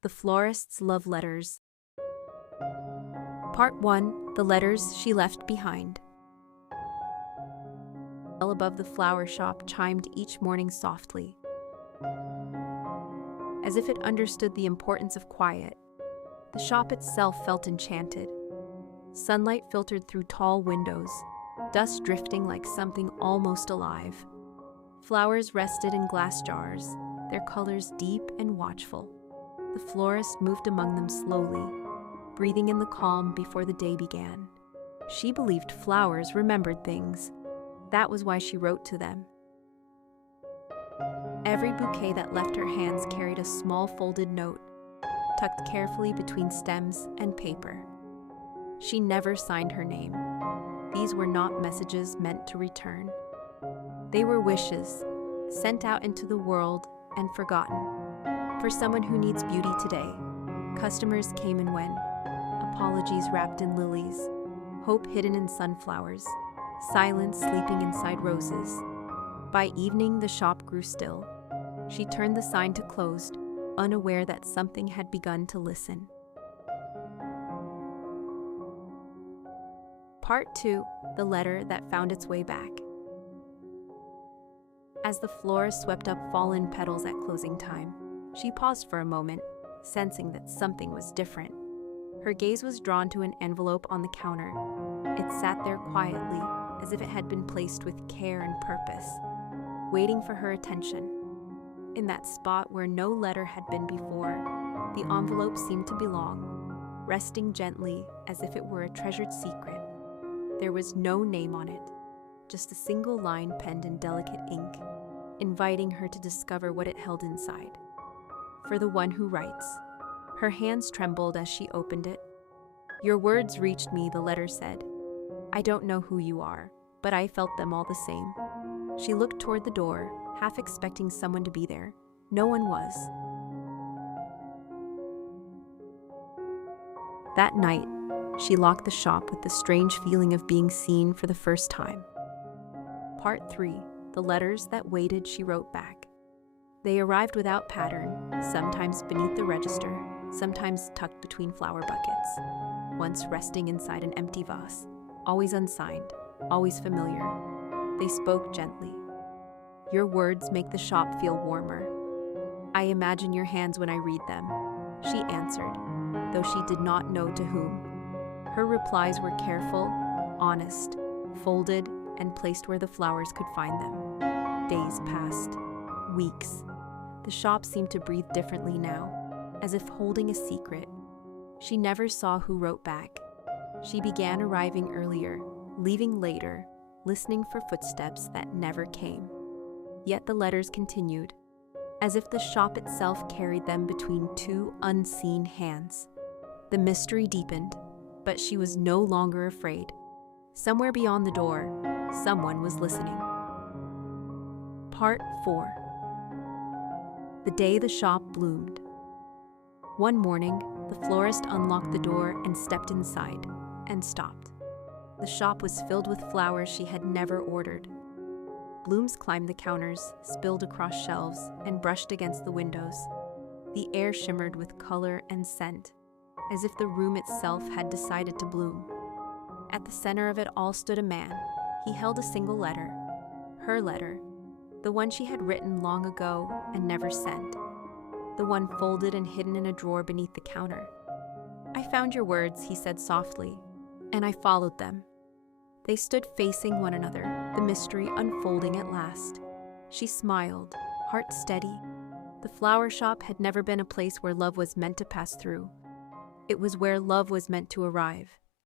The Florist's Love Letters. Part 1. The Letters She Left Behind. The bell above the flower shop chimed each morning softly. As if it understood the importance of quiet, the shop itself felt enchanted. Sunlight filtered through tall windows, dust drifting like something almost alive. Flowers rested in glass jars, their colors deep and watchful. The florist moved among them slowly, breathing in the calm before the day began. She believed flowers remembered things. That was why she wrote to them. Every bouquet that left her hands carried a small folded note, tucked carefully between stems and paper. She never signed her name. These were not messages meant to return. They were wishes, sent out into the world and forgotten. For someone who needs beauty today, customers came and went, apologies wrapped in lilies, hope hidden in sunflowers, silence sleeping inside roses. By evening, the shop grew still. She turned the sign to closed, unaware that something had begun to listen. Part 2. The Letter That Found Its Way Back. As the florist swept up fallen petals at closing time, she paused for a moment, sensing that something was different. Her gaze was drawn to an envelope on the counter. It sat there quietly, as if it had been placed with care and purpose, waiting for her attention. In that spot where no letter had been before, the envelope seemed to belong, resting gently as if it were a treasured secret. There was no name on it, just a single line penned in delicate ink, inviting her to discover what it held inside. For the one who writes. Her hands trembled as she opened it. "Your words reached me," the letter said. "I don't know who you are, but I felt them all the same." She looked toward the door, half expecting someone to be there. No one was. That night, she locked the shop with the strange feeling of being seen for the first time. Part 3. The Letters That Waited, She Wrote Back. They arrived without pattern, sometimes beneath the register, sometimes tucked between flower buckets, once resting inside an empty vase, always unsigned, always familiar. They spoke gently. "Your words make the shop feel warmer. I imagine your hands when I read them," she answered, though she did not know to whom. Her replies were careful, honest, folded, and placed where the flowers could find them. Days passed. Weeks. The shop seemed to breathe differently now, as if holding a secret. She never saw who wrote back. She began arriving earlier, leaving later, listening for footsteps that never came. Yet the letters continued, as if the shop itself carried them between two unseen hands. The mystery deepened, but she was no longer afraid. Somewhere beyond the door, someone was listening. Part 4. The Day the Shop Bloomed. One morning, the florist unlocked the door and stepped inside, and stopped. The shop was filled with flowers she had never ordered. Blooms climbed the counters, spilled across shelves, and brushed against the windows. The air shimmered with color and scent, as if the room itself had decided to bloom. At the center of it all stood a man. He held a single letter, her letter, the one she had written long ago and never sent, the one folded and hidden in a drawer beneath the counter. "I found your words," he said softly, "and I followed them." They stood facing one another, the mystery unfolding at last. She smiled, heart steady. The flower shop had never been a place where love was meant to pass through. It was where love was meant to arrive.